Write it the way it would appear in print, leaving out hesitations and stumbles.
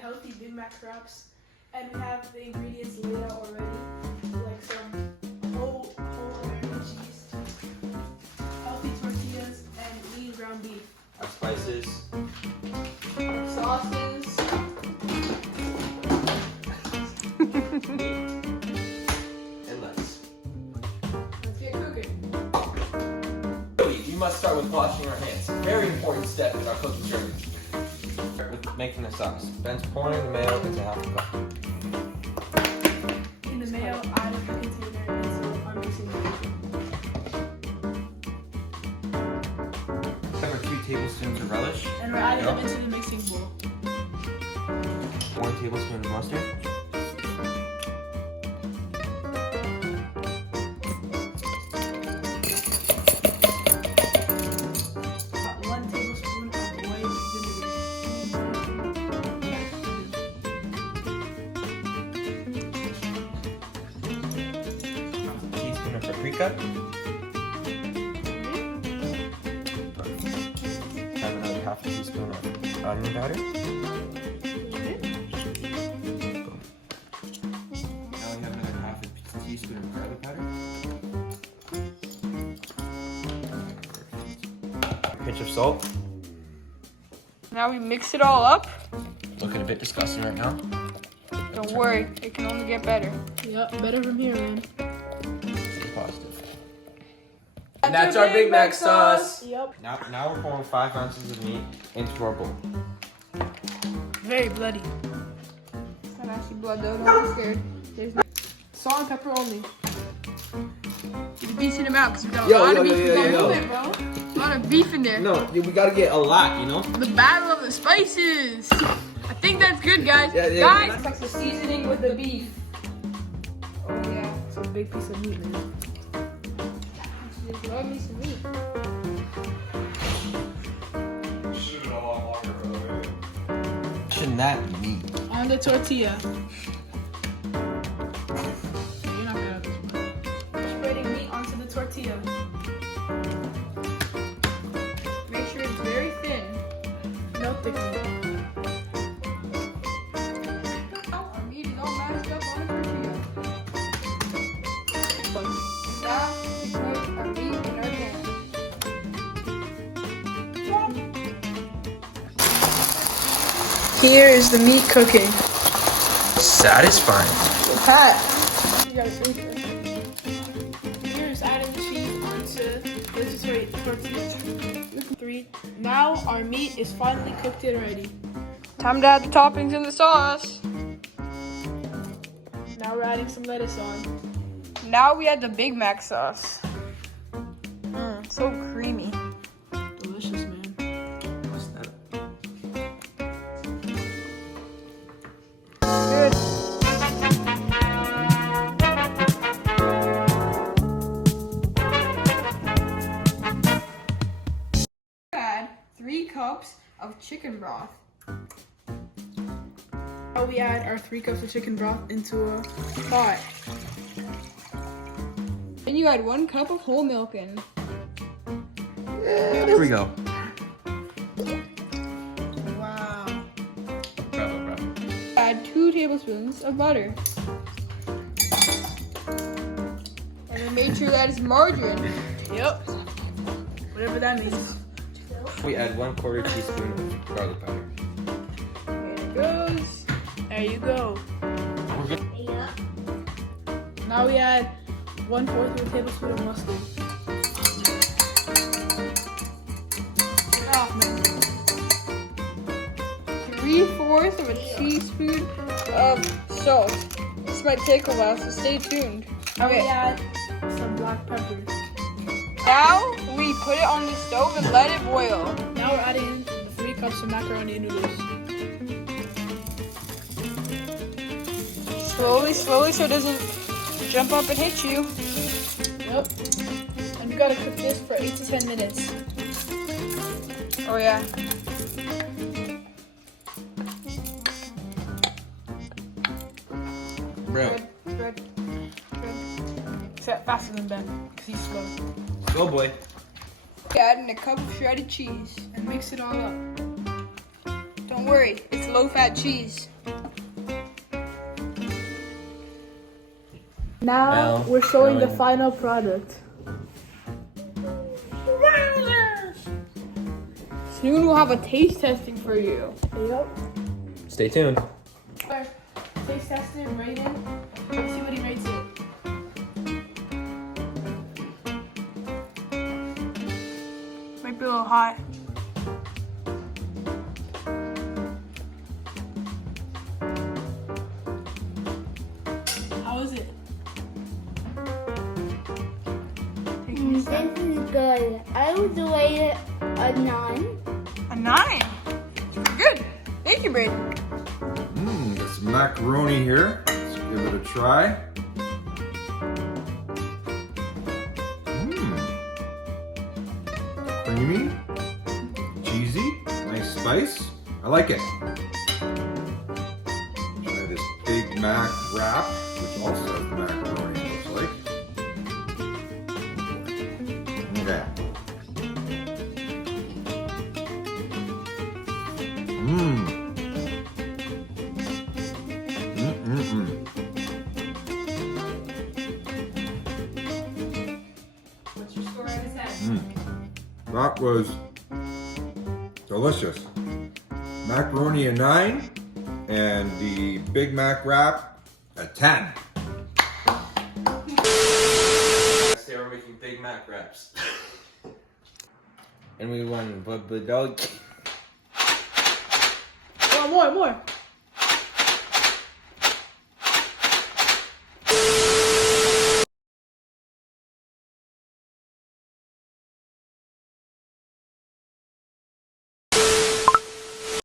healthy Big Mac wraps, and we have the ingredients laid out already, like some whole American cheese, healthy tortillas, and lean ground beef. Our spices. Sauces. And lettuce. Let's get cooking. You must start with washing our hands. Very important step in our cooking journey. Start with making the sauce. Ben's pouring the mayo into half a cup. In the mayo, add a container into our mixing bowl. Cover 2 tablespoons of relish. And we're adding them into the mixing bowl. 1 tablespoon of mustard. About 1 tablespoon of white vinegar. A teaspoon of paprika. Have another half a teaspoon of onion powder. Now we have another half a teaspoon of garlic powder. A pinch of salt. Now we mix it all up. Looking a bit disgusting right now. Don't worry, it can only get better. Yep, better from here, man. Stay positive. And that's our Big Mac sauce. Yep. Now we're pouring 5 ounces of meat into our bowl. Very bloody. It's not actually blood though, don't be scared. There's no... Salt and pepper only. You're beating them out because we got a lot of beef in there. Move it, bro. A lot of beef in there. No, we gotta get a lot, you know? The battle of the spices. I think that's good, guys. Yeah. Guys. That's like the seasoning with the beef. Oh yeah. It's a big piece of meat, man. Just love me some meat. Shouldn't that be meat? On the tortilla. You're not good at this one. Spreading meat onto the tortilla. Make sure it's very thin. No thickening. Our meat is all mashed up on the tortilla. Now we put our meat in our pan. Here is the meat cooking. Satisfying. Pat. Here's adding cheese onto the tortilla. 3. Now our meat is finally cooked and ready. Time to add the toppings in the sauce. Now we're adding some lettuce on. Now we add the Big Mac sauce. So creamy. Delicious, man. Good. Add 3 cups of chicken broth. Now we add our 3 cups of chicken broth into a pot. Then you add 1 cup of whole milk in. Here we go. Wow. Bravo. Add 2 tablespoons of butter. And then make sure that it's margarine. Yep. Whatever that means. We add 1/4 teaspoon of garlic powder. There it goes. There you go. We're good. Now we add 1/4 of a tablespoon of mustard. Get off, man. 3/4 of a teaspoon of salt. This might take a while, so stay tuned. Now we Okay, add some black pepper. now we put it on the stove and let it boil. Now we're adding the 3 cups of macaroni and noodles. Slowly so it doesn't jump up and hit you. Yep. And you gotta cook this for 8 to 10 minutes. Oh yeah. Bro. Good. Except faster than Ben, because he's slow. Go, boy. Add in a cup of shredded cheese. And mix it all up. Don't worry, it's low-fat cheese. now Now, we're showing the showing- final product. Soon we'll have a taste testing for you. Yep. Stay tuned. Taste tested, rated. Let's see what he rates it. Might be a little hot. How is it? This is good. I would rate it a 9. A 9. It's pretty good. Thank you, Braden. Got some macaroni here. Let's give it a try. Creamy, cheesy, nice spice. I like it. Try this Big Mac wrap, which also has macaroni, looks like. Okay. What's your score out of 10? That was delicious. Macaroni a 9 and the Big Mac wrap a 10. They were making Big Mac wraps. And we won, but dog. Oh, more.